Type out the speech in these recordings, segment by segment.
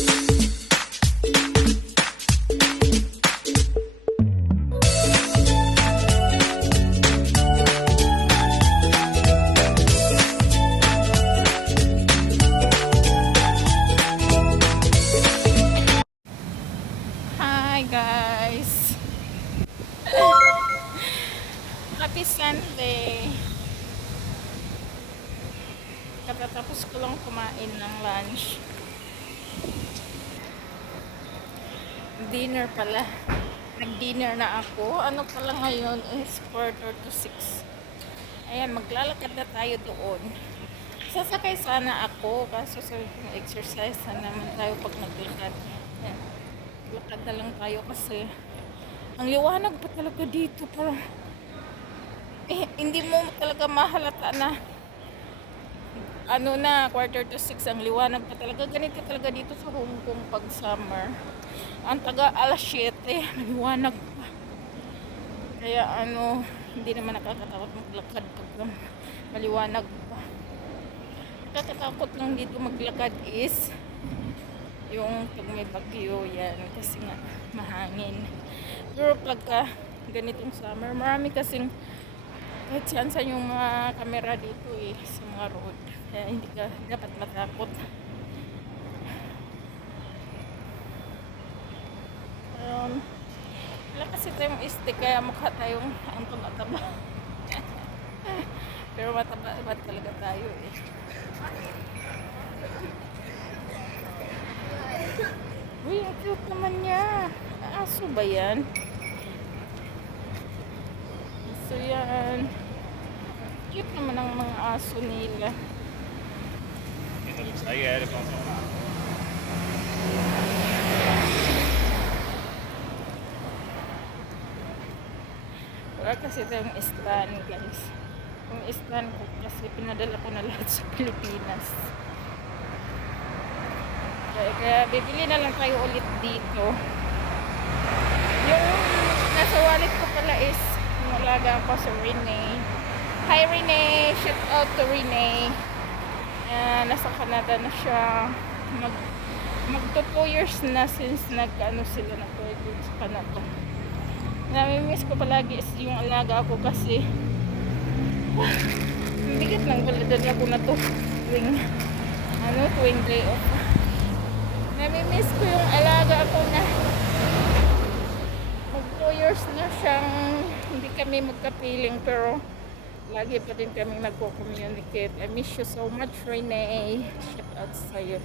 Hi guys! Happy Sunday! Katatapos ko lang kumain ng lunch. Dinner pala. Nag-dinner na ako. Ano pala ngayon is 4:46. Ayan, maglalakad na tayo doon. Sasakay sana ako kaso sabi ko exercise na naman tayo pag naglakad. Ayan. Lakad na lang tayo kasi ang liwanag pa talaga dito, parang hindi mo talaga mahalata na ano na 5:45 ang liwanag pa talaga. Ganito talaga dito sa Hong Kong pag summer. Ang taga alas 7 liwanag pa, kaya hindi naman nakakatakot maglakad pag maliwanag pa. Nakakatakot lang dito maglakad is yung pag may bagyo, yan, kasi nga mahangin. Pero pagka ganitong summer, marami kasing kahit saan yung mga camera dito sa mga road, kaya hindi ka dapat matakot. Wala kasi tayong stick, kaya mukha tayong ang tumataba. Pero mataba talaga tayo Uy, ang cute naman niya. Aso ba yan? Aso yan. Cute naman ang mga aso nila. Wala kasi tayong stand, guys. Yung stand ko kasi pinadala ko na lahat sa Pilipinas. Kaya bibili na lang tayo ulit dito. Yung nasa wallet ko pala is yung alaga ko sa Renee. Hi Renee! Shout out to Renee. Nasa Canada na siya. Magto 2 years na since sila nag-graduate sa Canada. Nami-miss ko palagi is yung alaga ko kasi bigat lang dala ko na to tuwing day off. Nami-miss ko yung alaga ko na mag 2 years na siyang hindi kami magkapiling, pero lagi pa din kami nagko-communicate. I miss you so much, Renee. Shout out sa'yo.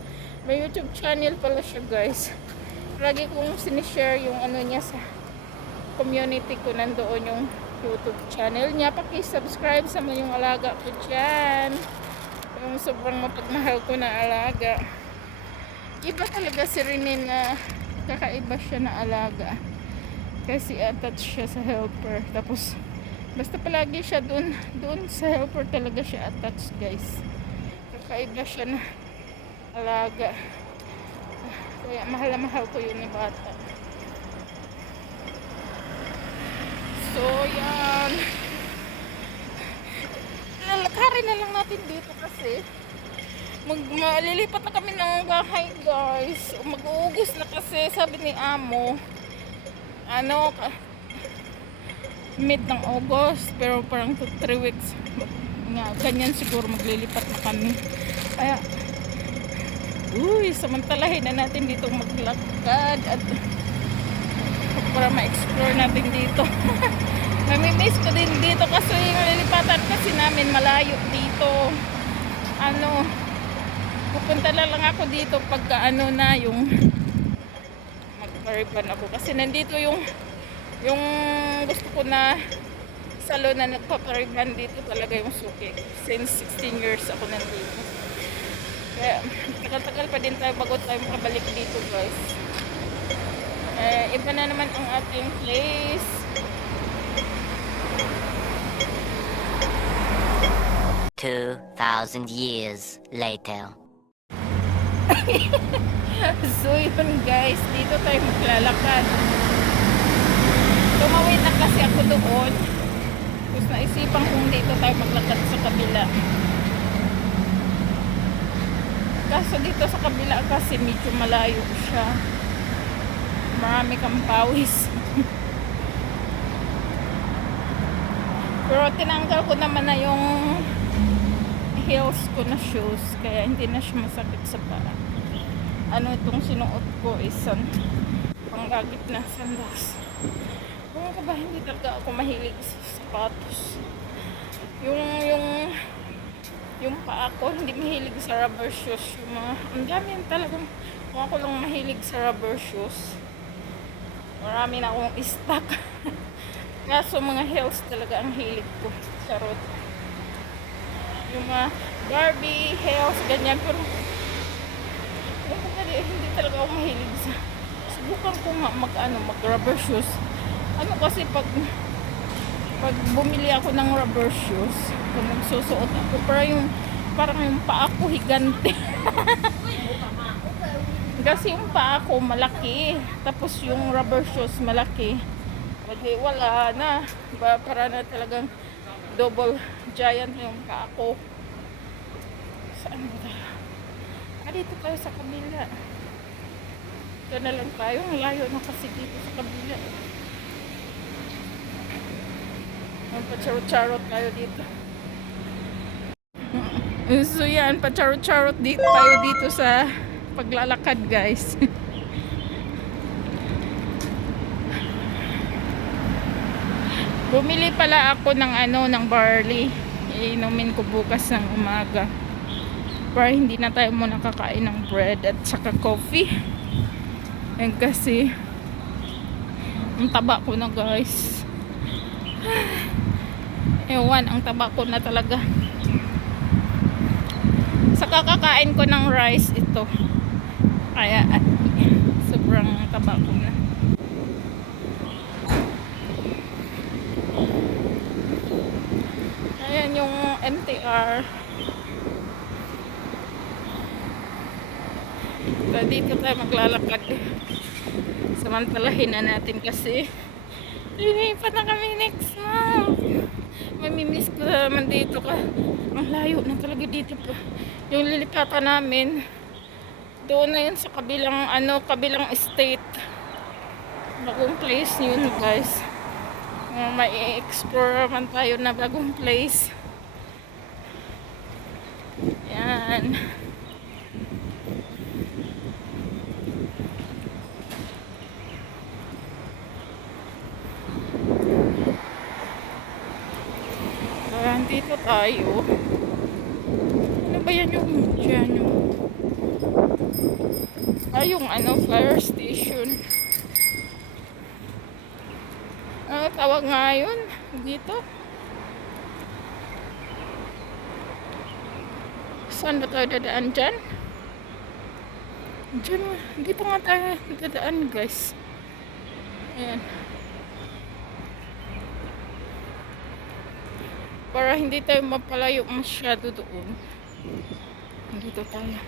May YouTube channel pala siya, guys. Lagi kong sinishare yung niya sa community ko. Nandoon yung YouTube channel niya. Paki-subscribe sa mga yung alaga ko dyan. Yung sobrang mapagmahal ko na alaga. Iba talaga si Renee, na kakaiba siya na alaga. Kasi attached siya sa helper. Tapos, basta palagi siya doon sa helper talaga siya attached, guys. Kakaiba siya na alaga. Kaya mahal na mahal ko yun ni bata. So, yan. Lalakarin na lang natin dito kasi malilipat na kami ng bahay, guys. Mag-uugos na kasi, sabi ni Amo. Mid ng August, pero parang 3 weeks nga, ganyan siguro maglilipat na kami. Kaya, samantalahin na natin dito maglakad at para ma-explore natin dito. Nami-miss ko din dito kasi yung lilipatan kasi namin malayo dito. Pupunta lang ako dito pagka na yung mag-caravan ako kasi nandito yung gusto ko na salon na nagpa-caravan dito talaga yung suki. Since 16 years ako nandito. Kaya tagal-tagal pa din tayo bago tayo makabalik dito, guys. Iba na naman ang ating place. $2,000 years later. So yun, guys, dito tayo maglalakad. Tumawid na kasi ako doon. Tapos naisipan kong dito tayo maglakad sa kabila. Kaso dito sa kabila kasi medyo malayo siya. Marami kang pawis. Pero tinanggal ko naman na yung heels ko na shoes. Kaya hindi na siya masakit sa paa. Ano itong sinuot ko is panggagit na sandas. Kung ka ba, hindi talaga ako mahilig sa sapatos. Yung paa ko, hindi mahilig sa rubber shoes. Yung mga, ang dami yan talagang, kung ako lang mahilig sa rubber shoes, marami na akong stock. Kaso mga heels talaga ang hilig ko. Charot. Yung mga Barbie, heels, ganyan. Pero, hindi talaga ako mahilig sa, subukan ko nga mag rubber shoes. Ano kasi pag bumili ako ng rubber shoes, kung magsusuot ako, parang yung paa ko higante. Kasi yung paa ko malaki, tapos yung rubber shoes malaki. Kasi wala na. Para na talagang double giant yung paa ko. Saan ba tayo? Dito tayo sa kabila. Ito na lang tayo. Ang layo na kasi dito sa kabila. Pacharot-charot tayo dito. So yan, pacharot-charot tayo dito sa paglalakad, guys. Bumili pala ako ng barley. Iinumin ko bukas ng umaga. Para hindi na tayo muna kakain ng bread at saka coffee. And kasi ang taba ko na, guys. Ewan, ang taba ko na talaga. Sa kakakain ko ng rice ito. Kaya sobrang taba ko na. Ayan yung MTR. So, dito tayo maglalakad. Samantalahin na natin kasi lilipat na kami next month. Mamimiss ko naman dito ka. Ang layo na talaga dito pa. Yung lilipatan namin doon na yun sa kabilang state. Bagong place yun, guys. May explore man tayo na bagong place. Yan. Dito tayo. Ano ba yan yung dyan yung fire station. Ano tawag nga yun dito? Saan ba tayo dadaan dyan? Dyan, dito nga tayo dadaan, guys. Ayan. Para hindi tayo mapalayo masyado doon. Dito tayo.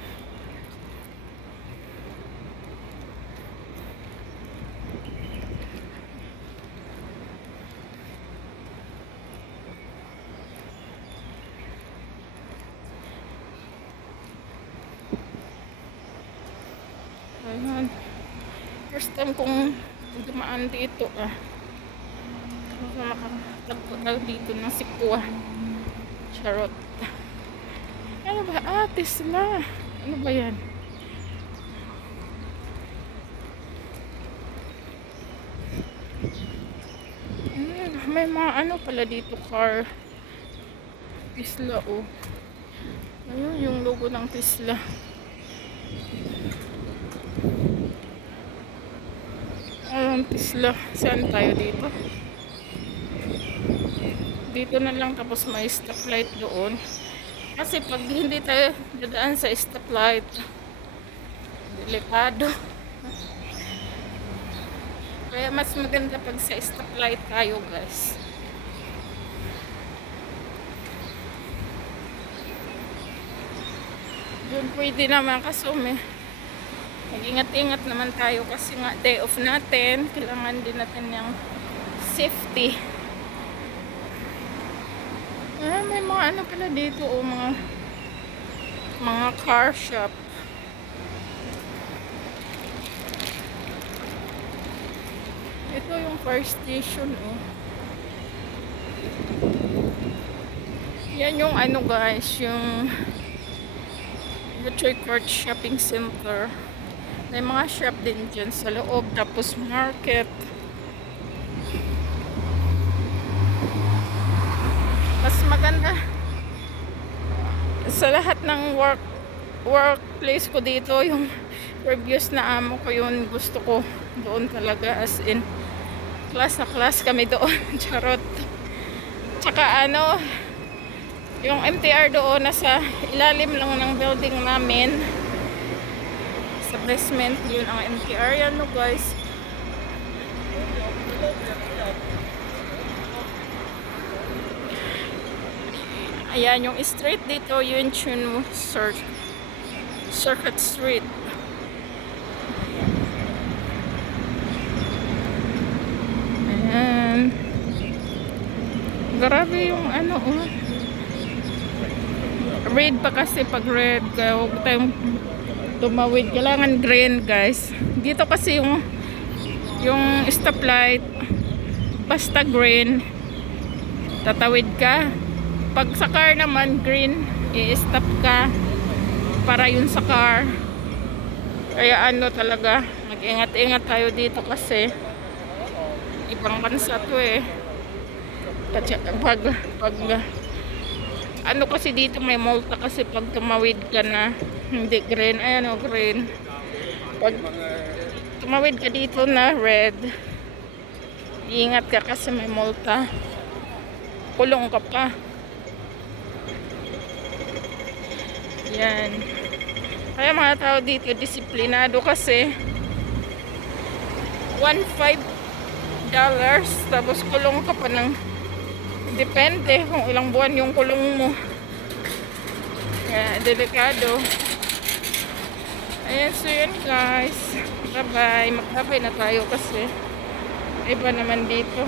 Ayan. First time kong dumaan dito nakatagpo na dito ng sikwa. Charot. Ano ba? Tesla. Ano ba yan? May mga pala dito car. Tesla, oh. Ayun yung logo ng Tesla. Ayun, Tesla. Saan tayo dito? Dito na lang, tapos may stoplight doon. Kasi pag hindi tayo dadaan sa stoplight, delikado. Kaya mas maganda pag sa stoplight tayo, guys. Doon pwede naman kasi mag-ingat-ingat naman tayo kasi nga day off natin. Kailangan din natin yung safety. May mga pala dito, mga car shop. Ito yung fire station, oh. Yan yung ano guys, yung Butcher Court Shopping Center. May mga shop din dyan sa loob. Tapos market. Mas maganda sa lahat ng workplace ko dito, yung previous na amo ko, yun gusto ko doon talaga, as in class na class kami doon. Charot. Tsaka ano, yung MTR doon nasa ilalim lang ng building namin, sa basement, yun ang MTR. Yan no guys. Ayan yung street dito, yun Chun Circuit Street. Ayan. Grabe yung ano, oh. Red pa kasi, pag red, kaya huwag tayong tumawid. Kailangan green guys. Dito kasi yung stoplight, basta green, tatawid ka. Pag sa car naman, green, i-stop ka para yun sa car. Kaya ano talaga, mag-ingat-ingat tayo dito kasi ibang bansa to eh. Pag ano kasi dito may multa kasi pag tumawid ka na hindi green. Ayan o, green. Pag tumawid ka dito na red, iingat ka kasi may multa. Kulong ka pa. Yan. Kaya mga tao dito disiplinado kasi $15 tapos kulong ka pa ng depende kung ilang buwan yung kulong mo. Kaya delikado. Ayan, so yun guys. Bye bye. Magbabay na tayo kasi iba naman dito.